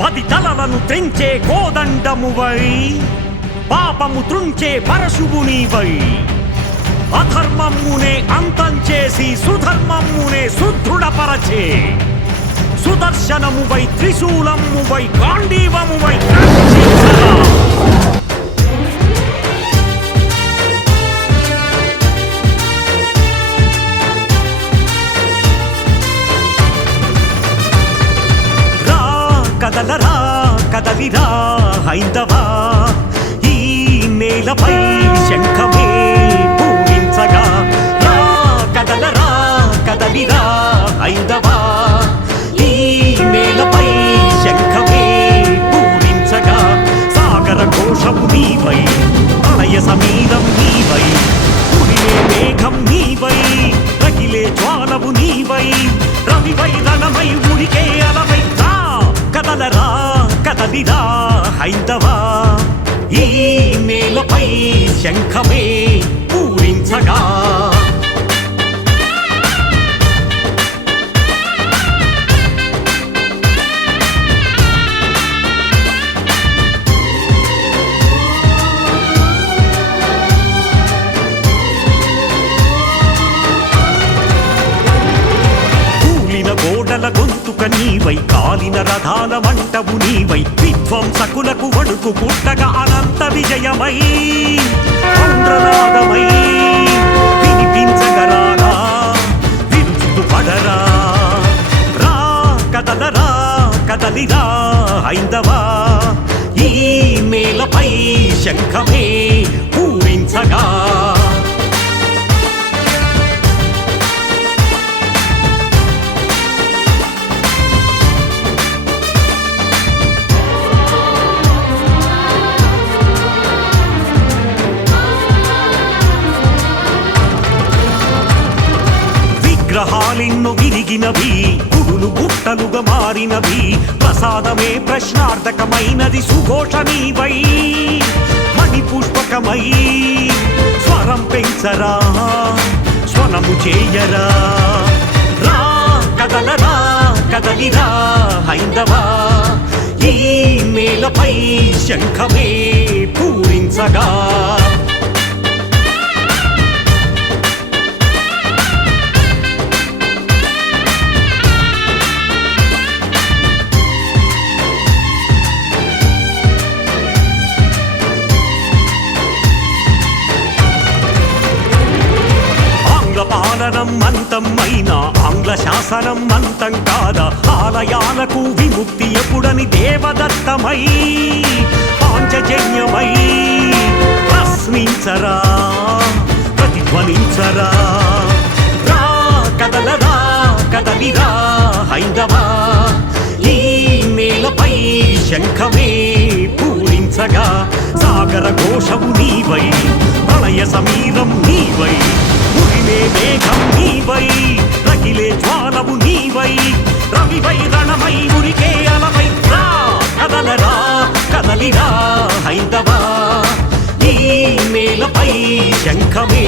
పది తలలను త్రెంచే కోదండమువై పాపము త్రుంచే పరశువునివై అధర్మమునే అంతం చేసి సుధర్మమునే సుదృఢపరచే సుదర్శనమువై త్రిశూలమువై గాంధీవమువై వై కదలరా కదలిరా హైందవా? ఈ నేలపై శంఖమే పూరించగా రా కదలరా కదలిరా హైందవా? ఈ నేలపై శంఖమే పూరించగా సాగర ఘోషము నీవై ప్రళయ సమీరం నీవై ఉరిలే మేఘం నీవై కదలిరా హైందవా? ఈ నేలపై శంఖమే పూరించగా. గొంతుక నీవై కాలిన రథాల మంటవు నీవై విధ్వంసకులకు వణుకు పుట్టగా అనంత విజయమై ఆంధ్రనాదమై వినిపించగరారా విరుచుకు పడరా రా కదలరా కదలిరా హైందవా. ఈ నేలపై శంఖమే విగ్రహాలెన్నో విరిగినవి గుడులు గుట్టలుగా మారినవి. ప్రసాదమే ప్రశ్నార్థకమైనది సుఘోష నీవై. మణిపుష్పకమై స్వరం పెంచరా స్వనము చేయరా. రా కదలరా కదలిరా హైందవా. ఈ నేలపై శంఖమే పూరించగా. శాసనం అంతం ఆంగ్ల శాసనం అంతం కాదా ఆలయాలకు విముక్తి ఎప్పుడని దేవదత్తమై పాంచజన్యమై ప్రశ్నించరా ప్రతిధ్వనించరా. రా కదలరా కదలిరా హైందవా. ఈ నేలపై శంఖమే పూరించగా సాగర ఘోషము నీవై ప్రళయ సమీరం నీవై. ఉరిమే మేఘం నీవై రగిలే జ్వాలము నీవై. రవివై రణమై ఉరికే అలవై రా కదలరా కదలిరా హైందవా. ఈ నేలపై శంఖమే